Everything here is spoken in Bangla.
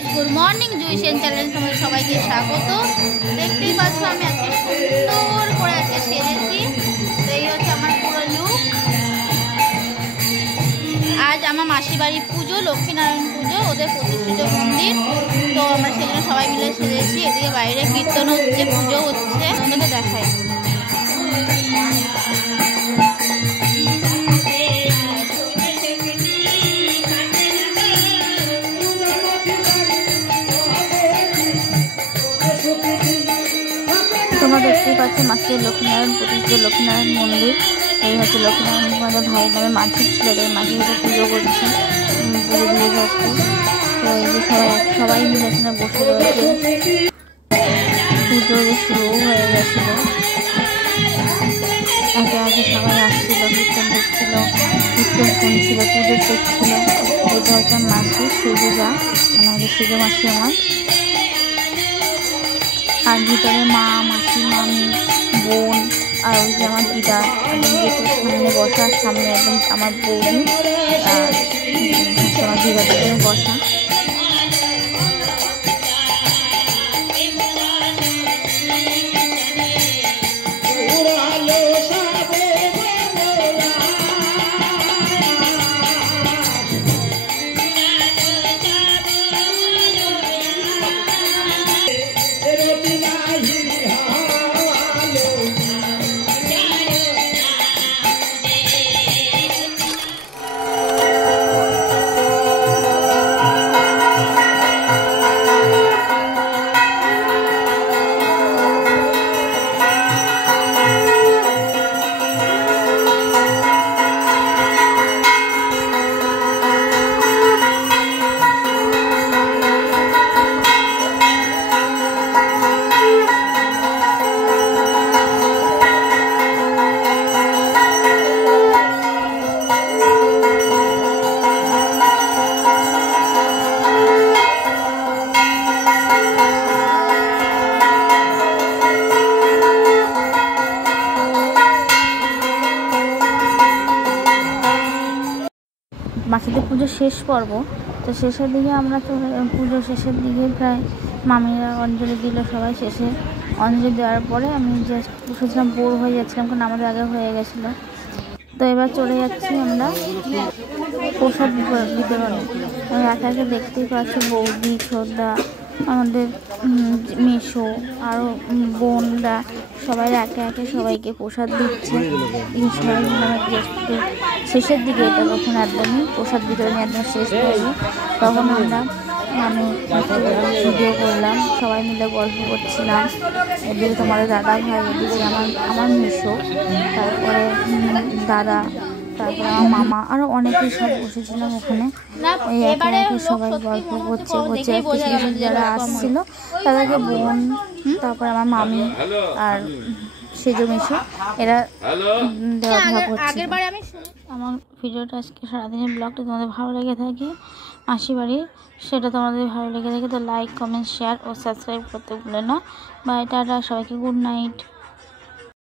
Guys, good morning. জুইশন চ্যানেল তোমাদের সবাইকে স্বাগত। দেখতেই পাচ্ছ আমি আজকে সুন্দর করে আজকে সেজেছি। তো এই হচ্ছে আমার পুরো লুক। আজ আমার মাসি বাড়ির পুজো, লক্ষ্মীনারায়ণ পুজো, ওদের প্রতিষ্ঠিত মন্দির। তো আমরা সেজন্য সবাই মিলে সেজেছি। এদিকে বাইরে কীর্তন হচ্ছে, পুজো হচ্ছে, তোমাদেরকে দেখাই। তোমরা দেখতেই পাচ্ছ মাসির লক্ষ্মীনারায়ণ প্রতিষ্ঠিত লক্ষ্মীনারায়ণ মন্দির। এই হচ্ছে লক্ষ্মীনারায়ণ আমাদের ভাই নামে মাঝি ছিল, মাঝি হচ্ছে পুজো করছে, পুজো দিয়ে যাচ্ছে। তো এই যে সবাই মিলে এখানে বসে রয়েছে। পুজো শুরু হয়ে গেছিল, একে একে সবাই আসছিল, কীর্তন দেখছিল, কীর্তন শুনছিল, পুজো দেখছিল। এটা হচ্ছে মাসি সুজা, মানে আমাদের সুজো মাসি আমার। আর ভিতরে মা, মাসি, মামি, বোন, আর ওই যে আমার দিদা একদম গেটের সামনে বসা, সামনে একদম আমার বৌদি আর আমার দিদাদের বসা। মাসিদের পুজো শেষ পর্ব, তো শেষের দিকে আমরা তো পুজো শেষের দিকে প্রায় মামিরা অঞ্জলি দিল। সবাই শেষে অঞ্জলি দেওয়ার পরে আমি জাস্ট বসেছিলাম, বোর হয়ে যাচ্ছিলাম, কারণ আমাদের আগে হয়ে গেছিলো। তো এবার চলে যাচ্ছি আমরা প্রসাদ বিতরণে। একে একে দেখতেই পাচ্ছি বৌদি, ছোটদা, আমাদের মেশো, আরও বোনরা সবাই একে একে সবাইকে প্রসাদ দিচ্ছে। সবাই একটু শেষের দিকে, এটা তখন একদমই প্রসাদ বিতরণী একদম শেষ হয়নি, তখন আমি ভিডিও করলাম, সবাই মিলে গল্প করছিলাম। এদিকে তোমাদের দাদা ভাই, এদিকে আমার মেশো, তারপরে দাদা, তারপরে আমার মামা, আরও অনেকেই সব বসেছিলাম ওখানে। এই একে একে সবাই গল্প করছে কিছু যারা আসছিল তাদেরকে বোন, তারপরে আমার মামি আর সেজো মেশো, এরা দেওয়া ভাগ হচ্ছে। আমার ভিডিওটা আজকে সারাদিনের ব্লগটা তোমাদের ভালো লেগে থাকে, মাসি বাড়ির, সেটা তোমাদের ভালো লেগে থাকে তো লাইক, কমেন্ট, শেয়ার ও সাবস্ক্রাইব করতে ভুলো না। বাই, টাটা, সবাইকে গুড নাইট।